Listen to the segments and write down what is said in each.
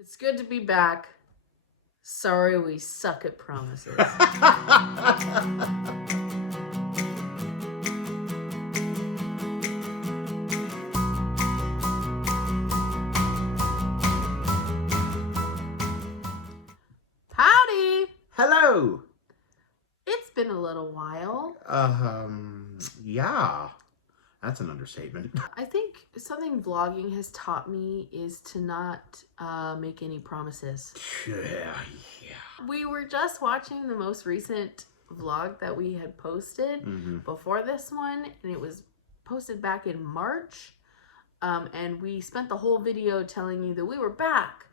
It's good to be back. Sorry we suck at promises. Howdy! Hello. It's been a little while. Yeah. That's an understatement. I think something vlogging has taught me is to not make any promises. Yeah. We were just watching the most recent vlog that we had posted before this one, and it was posted back in March. And we spent the whole video telling you that we were back.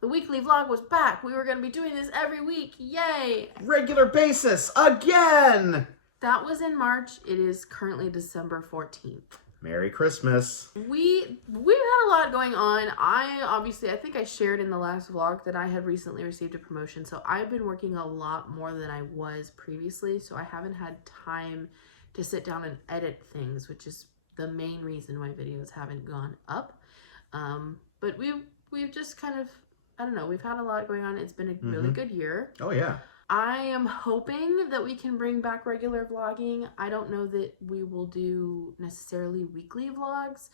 The weekly vlog was back. We were going to be doing this every week. Yay! Regular basis again. That was in March. It is currently December 14th. Merry Christmas. We've had a lot going on. I think I shared in the last vlog that I had recently received a promotion. So I've been working a lot more than I was previously. So I haven't had time to sit down and edit things, which is the main reason why videos haven't gone up. But we've just kind of, I don't know, we've had a lot going on. It's been a really good year. Oh, yeah. I am hoping that we can bring back regular vlogging. I don't know that we will do necessarily weekly vlogs,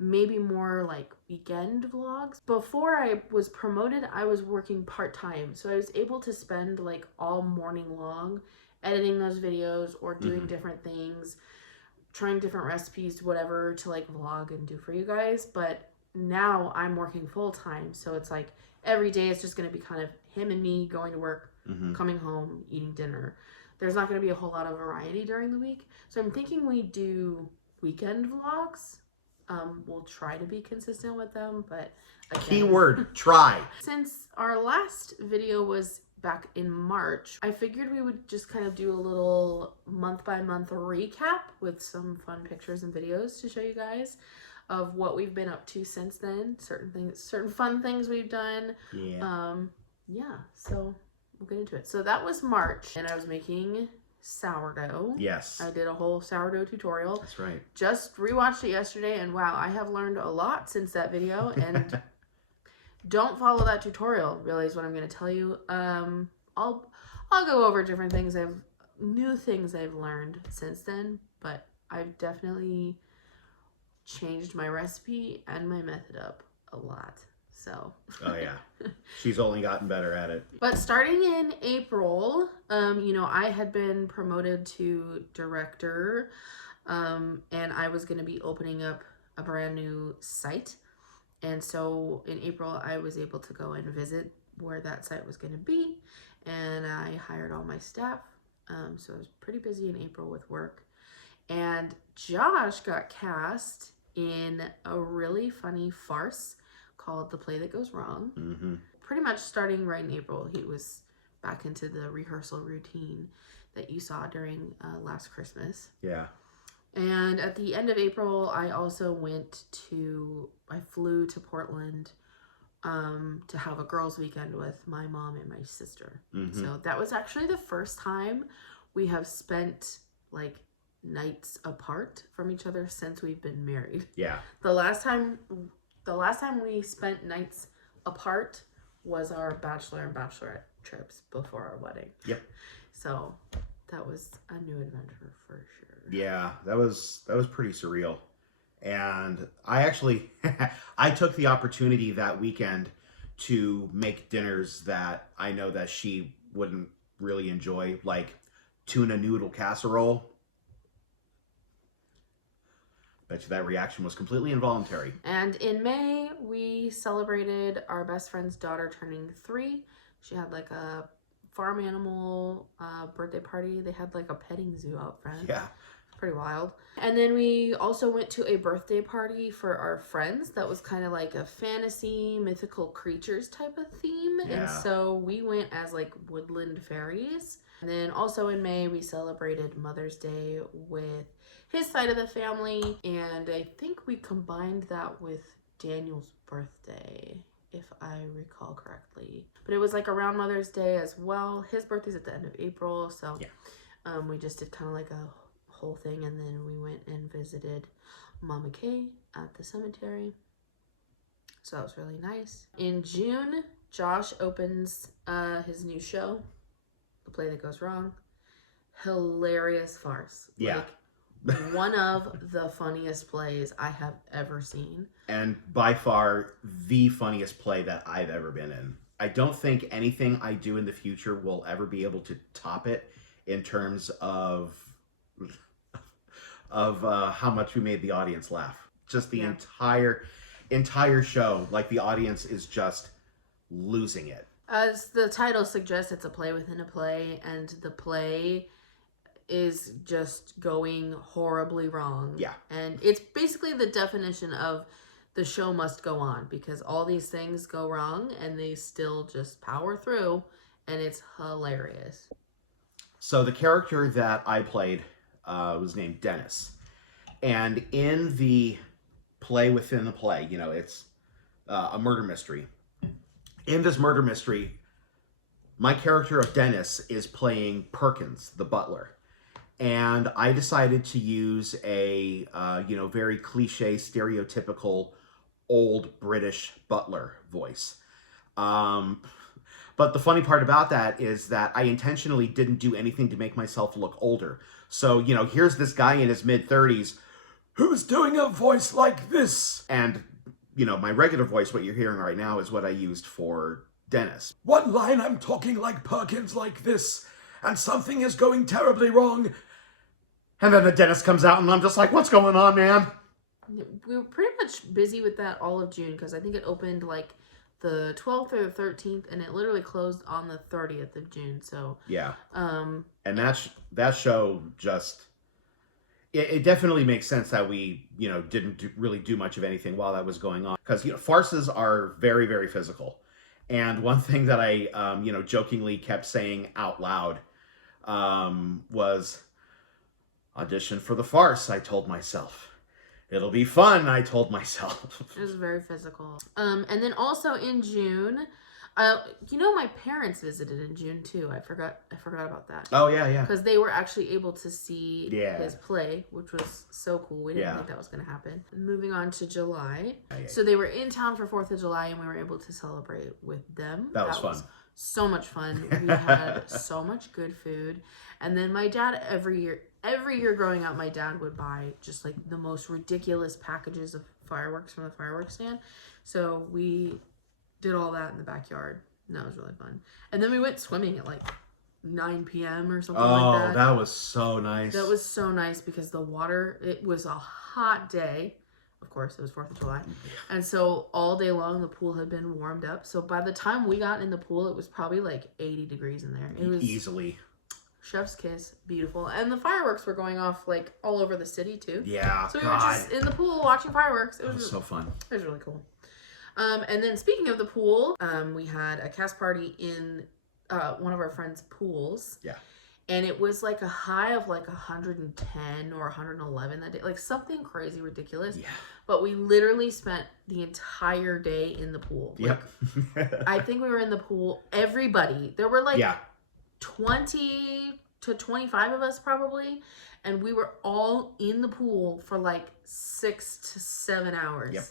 maybe more like weekend vlogs. Before I was promoted, I was working part-time, so I was able to spend like all morning long editing those videos or doing different things, trying different recipes, whatever, to like vlog and do for you guys. But now I'm working full-time, so it's like every day it's just going to be kind of him and me going to work, coming home, eating dinner. There's not going to be a whole lot of variety during the week. So I'm thinking we do weekend vlogs. We'll try to be consistent with them, but again, Keyword, try. Since our last video was back in March, I figured we would just kind of do a little month by month recap with some fun pictures and videos to show you guys of what we've been up to since then. Certain fun things we've done. Yeah. So we'll get into it. So that was March, and I was making sourdough. Yes. I did a whole sourdough tutorial. That's right. Just rewatched it yesterday, and wow, I have learned a lot since that video. And don't follow that tutorial. Realize what I'm going to tell you. I'll go over different things new things I've learned since then, but I've definitely changed my recipe and my method up a lot. So Oh, yeah. She's only gotten better at it. But starting in April, I had been promoted to director, and I was going to be opening up a brand new site. And so in April, I was able to go and visit where that site was going to be, and I hired all my staff. So I was pretty busy in April with work. And Josh got cast in a really funny farce called The Play That Goes Wrong. Pretty much starting right in April, he was back into the rehearsal routine that you saw during last Christmas. Yeah. And at the end of April, I also I flew to Portland to have a girls' weekend with my mom and my sister. So that was actually the first time we have spent like nights apart from each other since we've been married. Yeah. The last time we spent nights apart was our bachelor and bachelorette trips before our wedding. Yep. So that was a new adventure for sure. Yeah, that was pretty surreal. And I actually I took the opportunity that weekend to make dinners that I know that she wouldn't really enjoy, like tuna noodle casserole. Bet you that reaction was completely involuntary. And in May, we celebrated our best friend's daughter turning 3. She had like a farm animal birthday party. They had like a petting zoo out front. Yeah. Pretty wild. And then we also went to a birthday party for our friends that was kind of like a fantasy mythical creatures type of theme. Yeah. And so we went as like woodland fairies. And then also in May, we celebrated Mother's Day with his side of the family. And I think we combined that with Daniel's birthday, if I recall correctly. But it was like around Mother's Day as well. His birthday's at the end of April. So yeah. We just did kind of like a whole thing, and then we went and visited Mama Kay at the cemetery. So that was really nice. In June, Josh opens his new show, The Play That Goes Wrong. Hilarious farce. Yeah. Like, one of the funniest plays I have ever seen. And by far the funniest play that I've ever been in. I don't think anything I do in the future will ever be able to top it in terms of how much we made the audience laugh. Just the entire show, like the audience is just losing it. As the title suggests, it's a play within a play, and the play is just going horribly wrong. Yeah. And it's basically the definition of the show must go on, because all these things go wrong and they still just power through, and it's hilarious. So the character that I played was named Dennis. And in the play within the play, you know, it's a murder mystery. In this murder mystery, my character of Dennis is playing Perkins, the butler. And I decided to use a, very cliche, stereotypical old British butler voice. But the funny part about that is that I intentionally didn't do anything to make myself look older. So, here's this guy in his mid-30s who's doing a voice like this. And, my regular voice, what you're hearing right now, is what I used for Dennis. One line, I'm talking like Perkins like this, and something is going terribly wrong. And then the dentist comes out and I'm just like, what's going on, man? We were pretty much busy with that all of June, because I think it opened like the 12th or the 13th, and it literally closed on the 30th of June. So yeah. And that show just, it definitely makes sense that we, didn't really do much of anything while that was going on. Because, farces are very, very physical. And one thing that I, jokingly kept saying out loud was, audition for the farce, I told myself. It'll be fun, I told myself. It was very physical. And then also in June, my parents visited in June too. I forgot about that. Oh, yeah. Because they were actually able to see his play, which was so cool. We didn't think that was going to happen. Moving on to July. So they were in town for 4th of July, and we were able to celebrate with them. That was fun. So much fun. We had so much good food. And then my dad, every year growing up, my dad would buy just like the most ridiculous packages of fireworks from the fireworks stand. So we did all that in the backyard, and that was really fun. And then we went swimming at like 9 p.m. or something like that. Oh, that was so nice. That was so nice, because the water, it was a hot day. Of course, it was 4th of July. And so all day long, the pool had been warmed up. So by the time we got in the pool, it was probably like 80 degrees in there. It was easily. Chef's kiss, beautiful. And the fireworks were going off like all over the city too. Yeah, so we were just in the pool watching fireworks. It was so fun. It was really cool. And then speaking of the pool, we had a cast party in one of our friends' pools. Yeah. And it was like a high of like 110 or 111 that day. Like something crazy ridiculous. Yeah. But we literally spent the entire day in the pool. Yep. I think we were in the pool. Everybody. There were like 20 to 25 of us probably. And we were all in the pool for like 6 to 7 hours. Yep.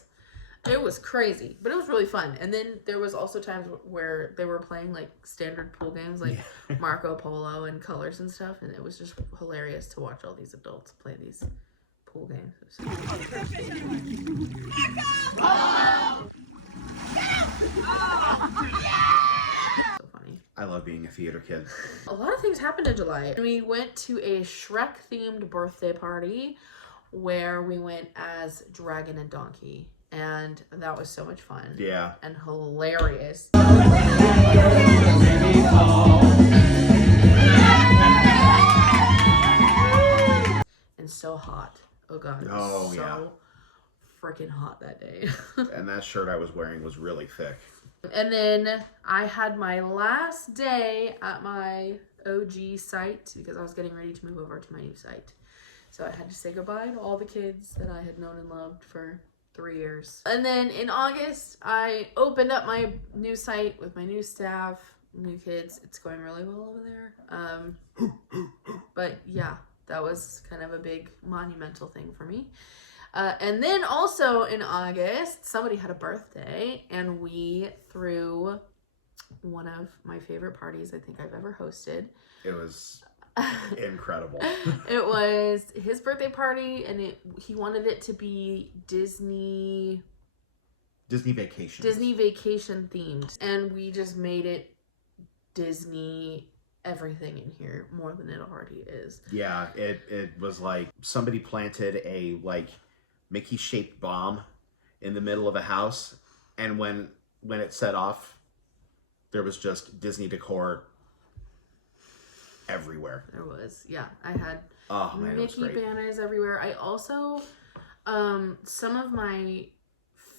It was crazy, but it was really fun. And then there was also times where they were playing like standard pool games like Marco Polo and Colors and stuff. And it was just hilarious to watch all these adults play these pool games. So funny. I love being a theater kid. A lot of things happened in July. We went to a Shrek-themed birthday party where we went as Dragon and Donkey. And that was so much fun. Yeah. And hilarious. And so hot. Oh god. It was so freaking hot that day. And that shirt I was wearing was really thick. And then I had my last day at my OG site because I was getting ready to move over to my new site. So I had to say goodbye to all the kids that I had known and loved for 3 years. And then in August, I opened up my new site with my new staff, new kids. It's going really well over there. But yeah, that was kind of a big monumental thing for me. And then also in August, somebody had a birthday, and we threw one of my favorite parties I think I've ever hosted. It was incredible. It was his birthday party, and he wanted it to be Disney Vacation themed, and we just made it Disney everything in here more than it already is. Yeah, it was like somebody planted a like Mickey shaped bomb in the middle of a house, and when it set off, there was just Disney decor everywhere. There was, yeah. I had Mickey banners everywhere. I also, some of my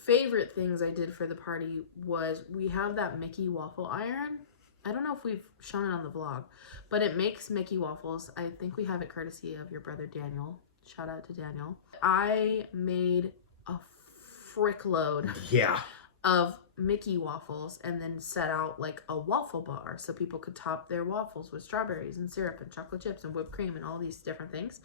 favorite things I did for the party was we have that Mickey waffle iron. I don't know if we've shown it on the vlog, but it makes Mickey waffles. I think we have it courtesy of your brother Daniel. Shout out to Daniel. I made a frick load of Mickey waffles and then set out like a waffle bar so people could top their waffles with strawberries and syrup and chocolate chips and whipped cream and all these different things.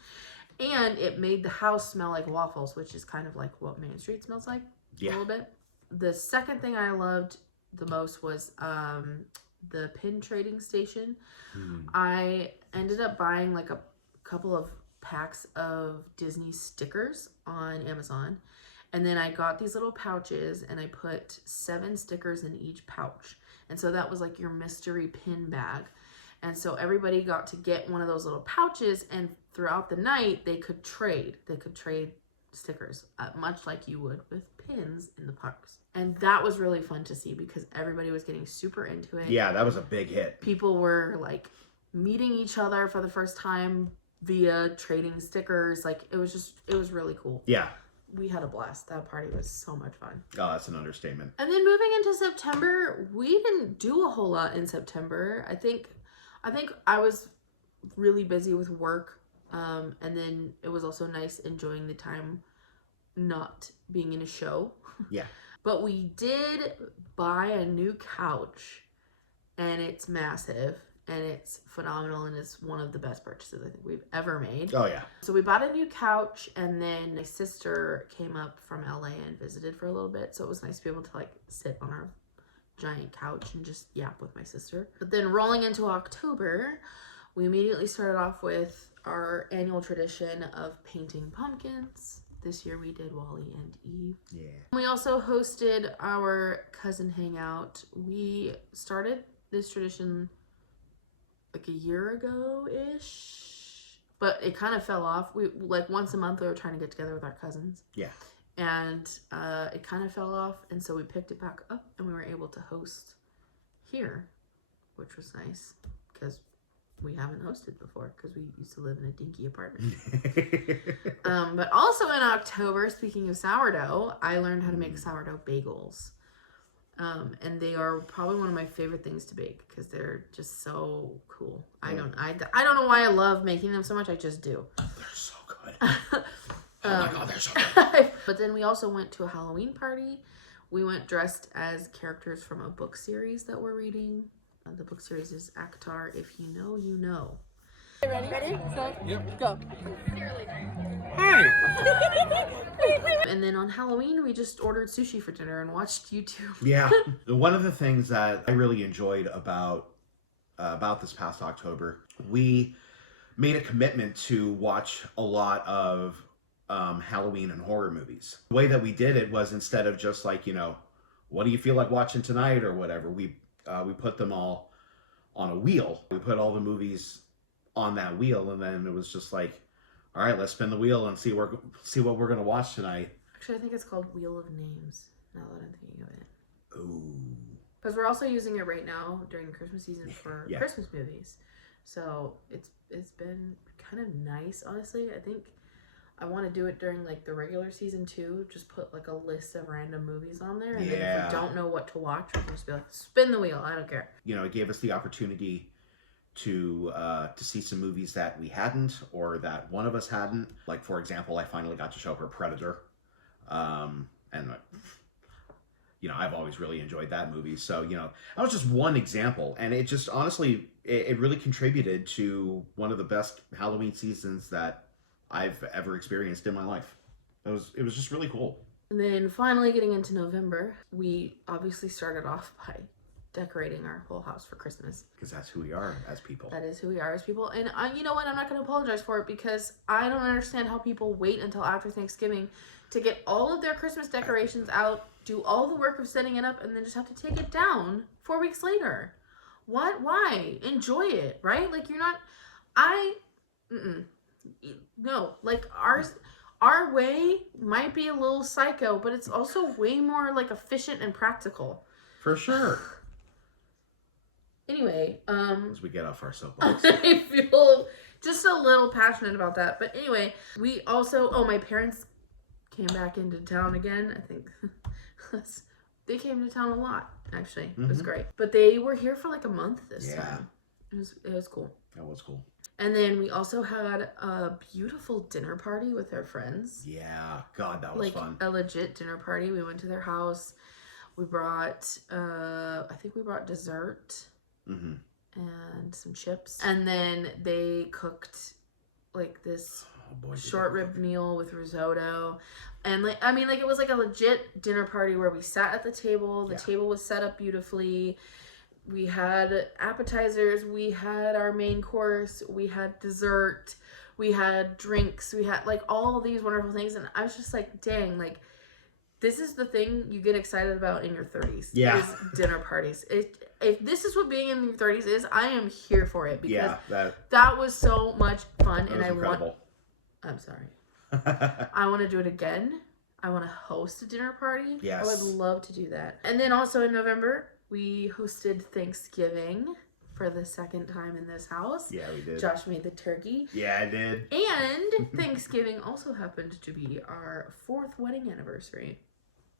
And it made the house smell like waffles, which is kind of like what Main Street smells like a little bit. The second thing I loved the most was the pin trading station. I ended up buying like a couple of packs of Disney stickers on Amazon, and then I got these little pouches and I put 7 stickers in each pouch, and so that was like your mystery pin bag. And so everybody got to get one of those little pouches, and throughout the night they could trade stickers, much like you would with pins in the parks. And that was really fun to see because everybody was getting super into it. Yeah, that was a big hit. People were like meeting each other for the first time via trading stickers. Like it was really cool. Yeah. We had a blast. That party was so much fun. Oh, that's an understatement. And then moving into September, we didn't do a whole lot in September. I think I was really busy with work. And then it was also nice enjoying the time not being in a show. Yeah. But we did buy a new couch, and it's massive, and it's phenomenal, and it's one of the best purchases I think we've ever made. Oh, yeah. So we bought a new couch, and then my sister came up from LA and visited for a little bit, so it was nice to be able to like sit on our giant couch and just yap with my sister. But then rolling into October, we immediately started off with our annual tradition of painting pumpkins. This year we did Wally and Eve. Yeah. We also hosted our cousin hangout. We started this tradition like a year ago-ish, but it kind of fell off. We like once a month we were trying to get together with our cousins. Yeah. And it kind of fell off, and so we picked it back up and we were able to host here, which was nice because we haven't hosted before because we used to live in a dinky apartment. But also in October, speaking of sourdough, I learned how to make sourdough bagels. And they are probably one of my favorite things to bake because they're just so cool. I don't know why I love making them so much. I just do. They're so good. Oh my God, they're so good. But then we also went to a Halloween party. We went dressed as characters from a book series that we're reading. The book series is Akhtar. If you know, you know. Ready? So, yep. Go. Hi. And then on Halloween, we just ordered sushi for dinner and watched YouTube. Yeah. One of the things that I really enjoyed about this past October, we made a commitment to watch a lot of Halloween and horror movies. The way that we did it was instead of just like, what do you feel like watching tonight or whatever, we put them all on a wheel. We put all the movies on that wheel, and then it was just like, all right, let's spin the wheel and see what we're gonna watch tonight. Actually, I think it's called Wheel of Names, now that I'm thinking of it. Ooh. Because we're also using it right now during Christmas season for Christmas movies. So it's been kind of nice, honestly. I think I want to do it during like the regular season too. Just put like a list of random movies on there, and then if we don't know what to watch, we can just be like, spin the wheel. I don't care. It gave us the opportunity to see some movies that we hadn't, or that one of us hadn't. Like for example, I finally got to show her Predator, and I've always really enjoyed that movie. So that was just one example, and it just honestly it really contributed to one of the best Halloween seasons that I've ever experienced in my life. it was just really cool. And then finally getting into November, we obviously started off by decorating our whole house for Christmas. Because that's who we are as people. That is who we are as people. And you know what? I'm not going to apologize for it because I don't understand how people wait until after Thanksgiving to get all of their Christmas decorations out, do all the work of setting it up, and then just have to take it down 4 weeks later. What? Why? Enjoy it, right? Like, you're not... No. Like, our way might be a little psycho, but it's also way more, like, efficient and practical. For sure. Anyway, as we get off our soapbox. I feel just a little passionate about that. But anyway, we also, my parents came back into town again. I think they came to town a lot, actually. It was great. But they were here for like a month this time. It was cool. That was cool. And then we also had a beautiful dinner party with our friends. Yeah, God, that was fun. Like a legit dinner party. We went to their house. We brought, I think we brought dessert. And some chips, and then they cooked like this short rib meal with risotto, and it was like a legit dinner party where we sat at the table. The table was set up beautifully. We had appetizers, we had our main course, we had dessert, we had drinks, we had like all these wonderful things, and I was just like, dang, like, this is the thing you get excited about in your 30s. Yeah. Is dinner parties. If this is what being in your 30s is, I am here for it because that was so much fun, and I'm sorry. I want to do it again. I want to host a dinner party. Yes. I would love to do that. And then also in November, we hosted Thanksgiving for the second time in this house. Yeah, we did. Josh made the turkey. Yeah, I did. And Thanksgiving also happened to be our 4th wedding anniversary.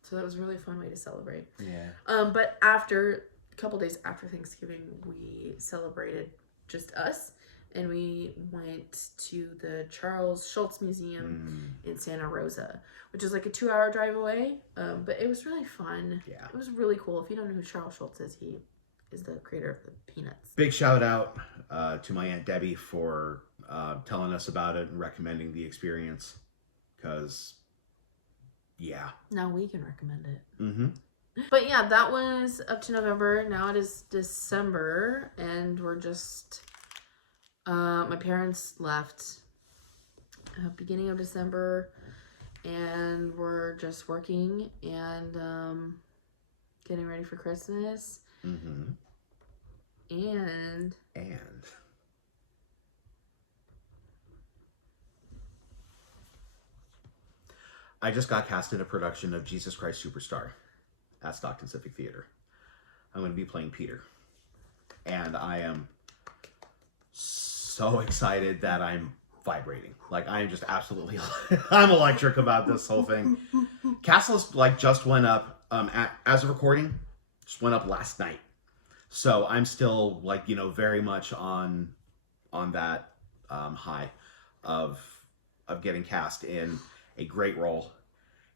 So that was a really fun way to celebrate. Yeah. But a couple days after Thanksgiving, we celebrated just us. And we went to the Charles Schultz Museum in Santa Rosa, which is like a 2-hour drive away. But it was really fun. Yeah. It was really cool. If you don't know who Charles Schultz is, he is the creator of the Peanuts. Big shout out to my Aunt Debbie for telling us about it and recommending the experience. Because, now we can recommend it. But yeah, that was up to November. Now it is December, and we're just... my parents left beginning of December, and we're just working and getting ready for Christmas. And I just got cast in a production of Jesus Christ Superstar at Stockton Civic Theater. I'm going to be playing Peter, and I am so excited that I'm vibrating. Like, I am just absolutely I'm electric about this whole thing. Cast list just went up as of recording, just went up last night. So I'm still very much on that high of getting cast in a great role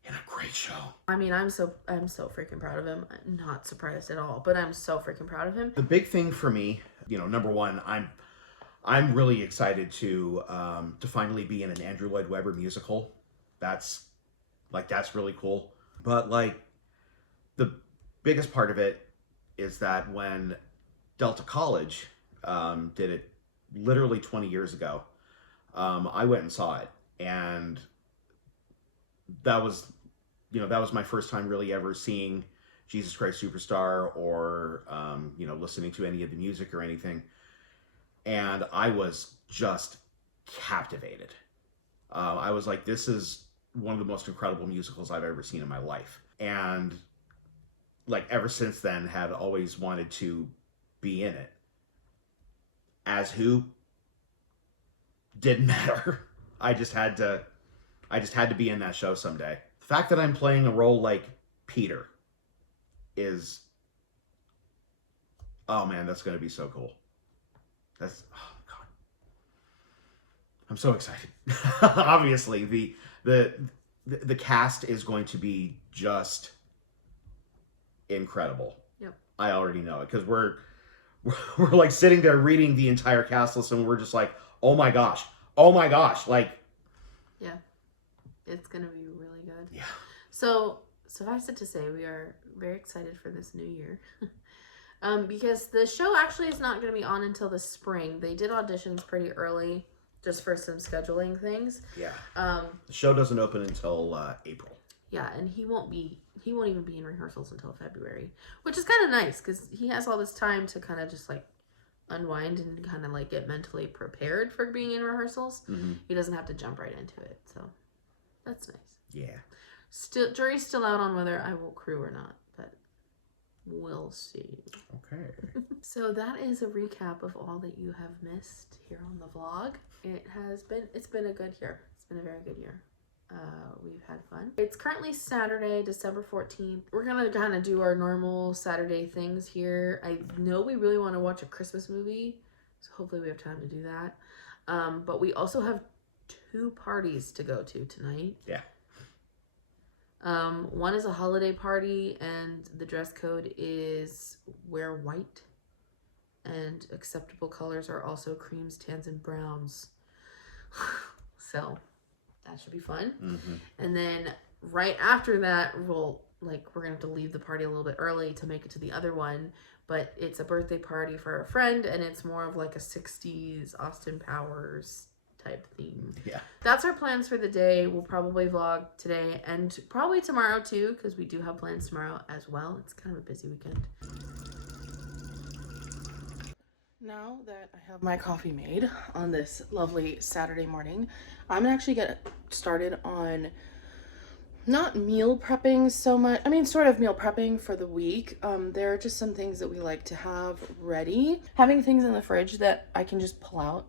in a great show. I mean, I'm so freaking proud of him. I'm not surprised at all, but I'm so freaking proud of him. The big thing for me, number one, I'm really excited to finally be in an Andrew Lloyd Webber musical. That's really cool. But the biggest part of it is that when Delta College did it literally 20 years ago, I went and saw it, and that was my first time really ever seeing Jesus Christ Superstar or listening to any of the music or anything. And I was just captivated. I was like, this is one of the most incredible musicals I've ever seen in my life. And ever since then, had always wanted to be in it. As who? Didn't matter. I just had to be in that show someday. The fact that I'm playing a role like Peter is, oh man, that's going to be so cool. Oh God, I'm so excited. Obviously, the cast is going to be just incredible. Yep. I already know it because we're sitting there reading the entire cast list, and we're just like, oh my gosh, yeah. It's gonna be really good. Yeah. So suffice it to say, we are very excited for this new year. Because the show actually is not going to be on until the spring. They did auditions pretty early just for some scheduling things. Yeah. The show doesn't open until April. Yeah, and he won't even be in rehearsals until February, which is kind of nice because he has all this time to kind of just like unwind and kind of like get mentally prepared for being in rehearsals. Mm-hmm. He doesn't have to jump right into it, so that's nice. Yeah. Still, jury's still out on whether I will crew or not, but we'll see. Okay. So that is a recap of all that you have missed here on the vlog. It's been a good year. It's been a very good year. We've had fun. It's currently Saturday, December 14th. We're gonna kind of do our normal Saturday things here. I know we really want to watch a Christmas movie, so hopefully we have time to do that. But we also have 2 parties to go to tonight. Yeah. One is a holiday party, and the dress code is wear white, and acceptable colors are also creams, tans, and browns. So that should be fun. Mm-hmm. And then right after that, we're gonna have to leave the party a little bit early to make it to the other one, but it's a birthday party for a friend, and it's more of like a 60s Austin Powers type theme. Yeah. That's our plans for the day. We'll probably vlog today and probably tomorrow too, because we do have plans tomorrow as well. It's kind of a busy weekend. Now that I have my coffee made on this lovely Saturday morning, I'm gonna actually get started on not meal prepping so much. I mean, sort of meal prepping for the week. There are just some things that we like to have ready. Having things in the fridge that I can just pull out,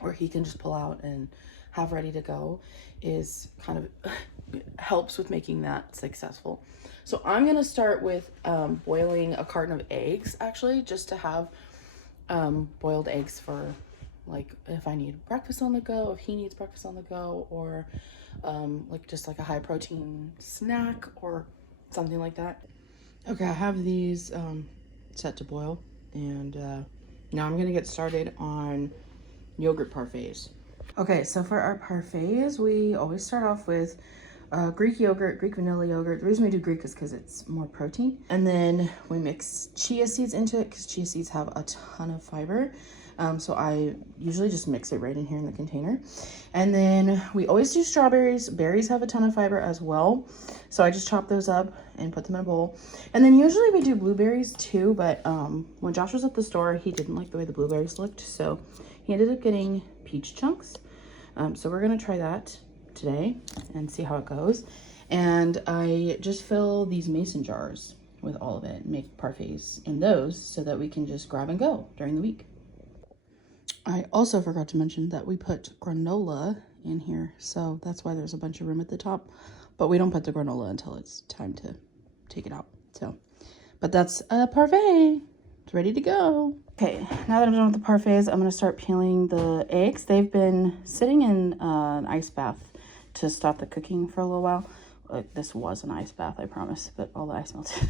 or he can just pull out and have ready to go, is kind of helps with making that successful. So I'm gonna start with boiling a carton of eggs, actually, just to have boiled eggs for like if I need breakfast on the go, if he needs breakfast on the go, or like just like a high protein snack or something like that. Okay, I have these set to boil, and now I'm gonna get started on yogurt parfaits. Okay, so for our parfaits, we always start off with Greek yogurt, Greek vanilla yogurt. The reason we do Greek is because it's more protein. And then we mix chia seeds into it because chia seeds have a ton of fiber. So I usually just mix it right in here in the container. And then we always do strawberries. Berries have a ton of fiber as well. So I just chop those up and put them in a bowl. And then usually we do blueberries too, but when Josh was at the store, he didn't like the way the blueberries looked. So he ended up getting peach chunks. So we're gonna try that today and see how it goes. And I just fill these mason jars with all of it, make parfaits in those so that we can just grab and go during the week. I also forgot to mention that we put granola in here, so that's why there's a bunch of room at the top, but we don't put the granola until it's time to take it out. So, but that's a parfait. It's ready to go. Okay, now that I'm done with the parfaits, I'm gonna start peeling the eggs. They've been sitting in an ice bath to stop the cooking for a little while. This was an ice bath, I promise, but all the ice melted.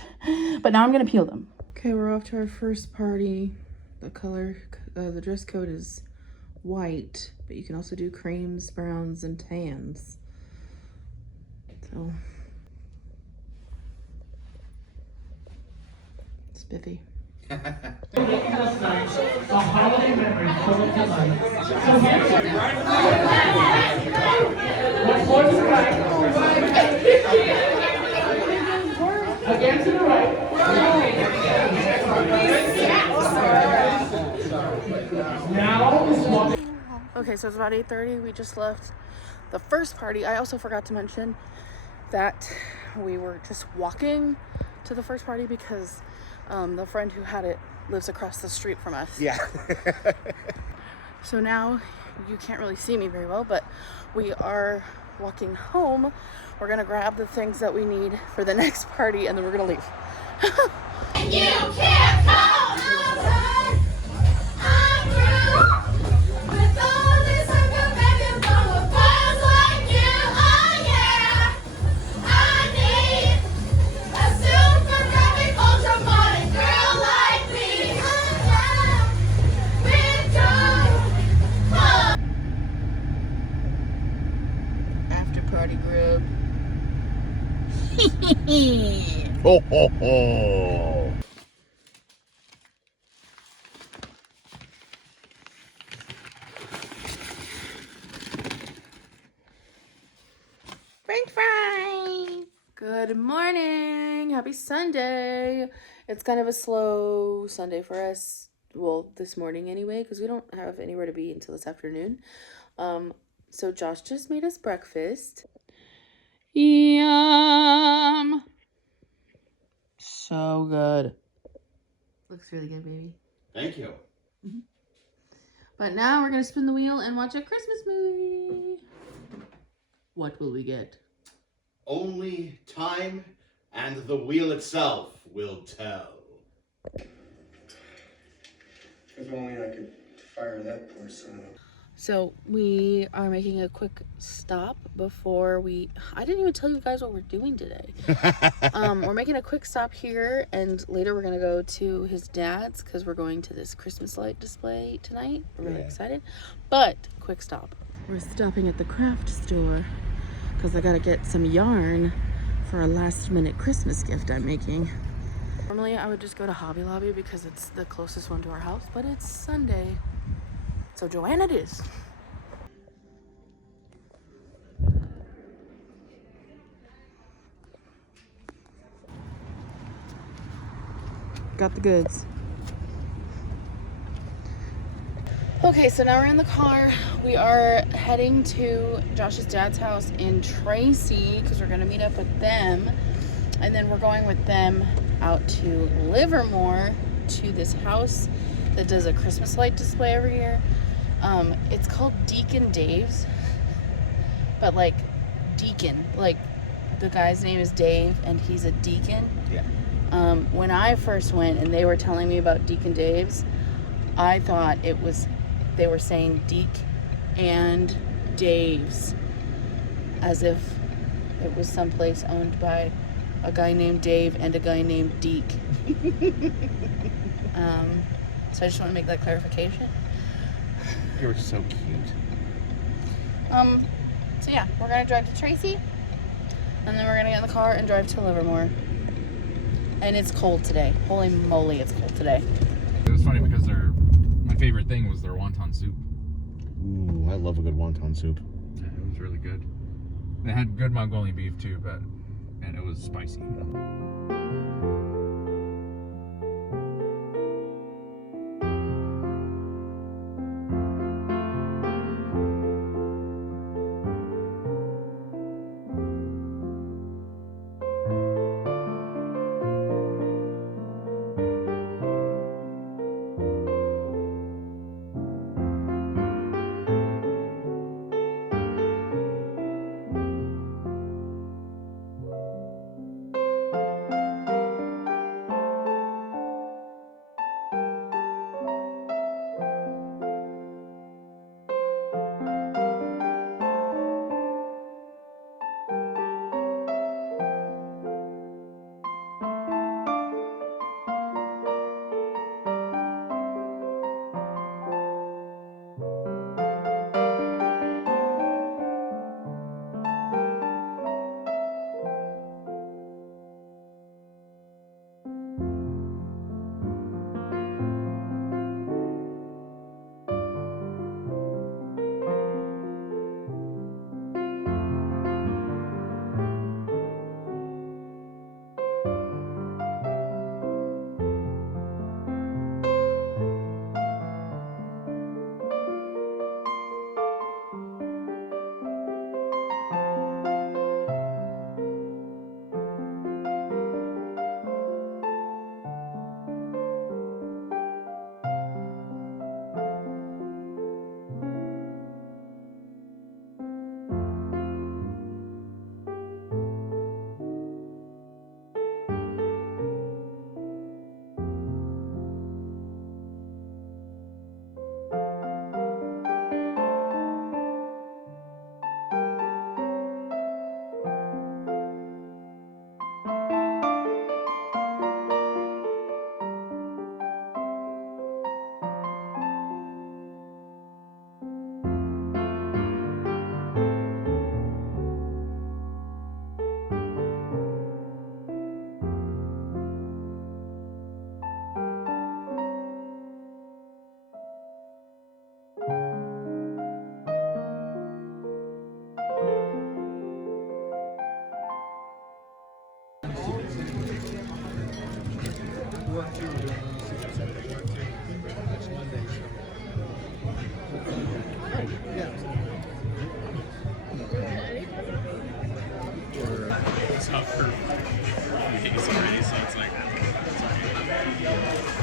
But now I'm gonna peel them. Okay, we're off to our first party. The color, the dress code is white, but you can also do creams, browns, and tans. So, spiffy. The holiday memories full of delight. So here's it. Let's look to the right. Again to the right. Now is walking. Okay, so it's about 8:30. We just left the first party. I also forgot to mention that we were just walking to the first party because the friend who had it lives across the street from us. Yeah. So now you can't really see me very well, but we are walking home. We're gonna grab the things that we need for the next party, and then we're gonna leave. You can't count on us. I'm through with all this circumvention from a boys like you. Oh yeah, I need a super graphic ultra modern girl like me. I'm down with you. After party ho, ho, ho. French fries! Good morning! Happy Sunday! It's kind of a slow Sunday for us. Well, this morning anyway, because we don't have anywhere to be until this afternoon. So Josh just made us breakfast. Yum! So good. Looks really good, baby. Thank you. But now we're gonna spin the wheel and watch a Christmas movie. What will we get? Only time and the wheel itself will tell. If only I could fire that poor son of a... So we are making a quick stop before I didn't even tell you guys what we're doing today. We're making a quick stop here, and later we're gonna go to his dad's because we're going to this Christmas light display tonight. We're really excited. But quick stop. We're stopping at the craft store because I gotta get some yarn for a last minute Christmas gift I'm making. Normally I would just go to Hobby Lobby because it's the closest one to our house, but it's Sunday. So Joann it is. Got the goods. Okay, so now we're in the car. We are heading to Josh's dad's house in Tracy because we're gonna meet up with them. And then we're going with them out to Livermore to this house that does a Christmas light display every year. It's called Deacon Dave's, but like deacon, like the guy's name is Dave and he's a deacon. Yeah. When I first went and they were telling me about Deacon Dave's, I thought they were saying Deek and Dave's, as if it was someplace owned by a guy named Dave and a guy named Deke. So I just want to make that clarification. You were so cute. So yeah, we're gonna drive to Tracy, and then we're gonna get in the car and drive to Livermore. And it's cold today. Holy moly, it's cold today. It was funny because my favorite thing was their wonton soup. Ooh, I love a good wonton soup. Yeah, it was really good. They had good Mongolian beef too, and it was spicy.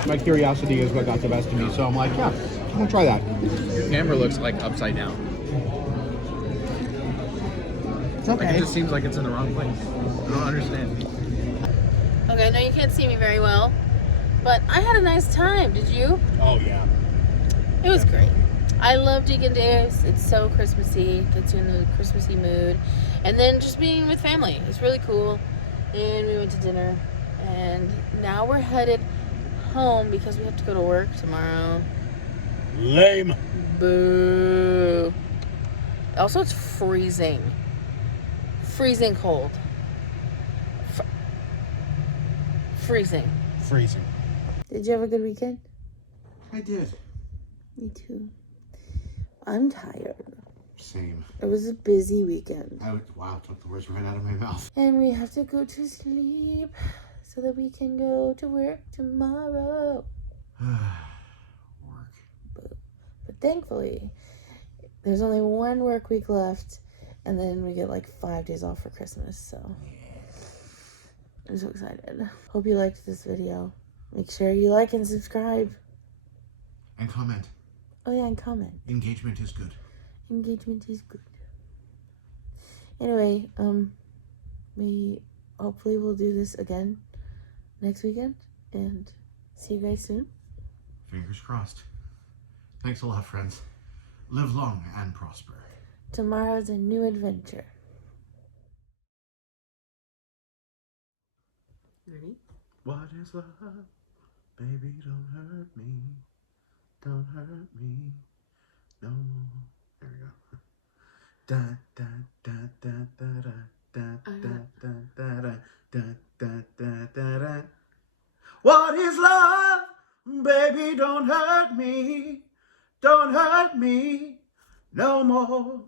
My curiosity is what got the best of me, so I'm like, yeah, I'm gonna try that. Your camera looks like upside down. It's Like it okay. just seems like it's in the wrong place. I don't understand. Okay, I know you can't see me very well, but I had a nice time. Did you? Oh yeah. It was great. I love Deacon Days. It's so Christmassy. Gets you in the Christmassy mood. And then just being with family. It's really cool. And we went to dinner. And now we're headed home because we have to go to work tomorrow. Lame. Boo. Also, it's freezing. Freezing cold. Freezing. Freezing. Did you have a good weekend? I did. Me too. I'm tired. Same. It was a busy weekend. Wow, took the words right out of my mouth. And we have to go to sleep so that we can go to work tomorrow. Work. But thankfully, there's only one work week left, and then we get like 5 days off for Christmas, so I'm so excited. Hope you liked this video. Make sure you like and subscribe. And comment. Oh yeah, and comment. Engagement is good. Engagement is good. Anyway, we hopefully will do this again next weekend, and see you guys soon. Fingers crossed. Thanks a lot, friends. Live long and prosper. Tomorrow's a new adventure. Ready? What is love? Baby, don't hurt me. Don't hurt me. No more. There we go. Da da da da da da da da da da da da da da da. What is love? Baby, don't hurt me. Don't hurt me no more.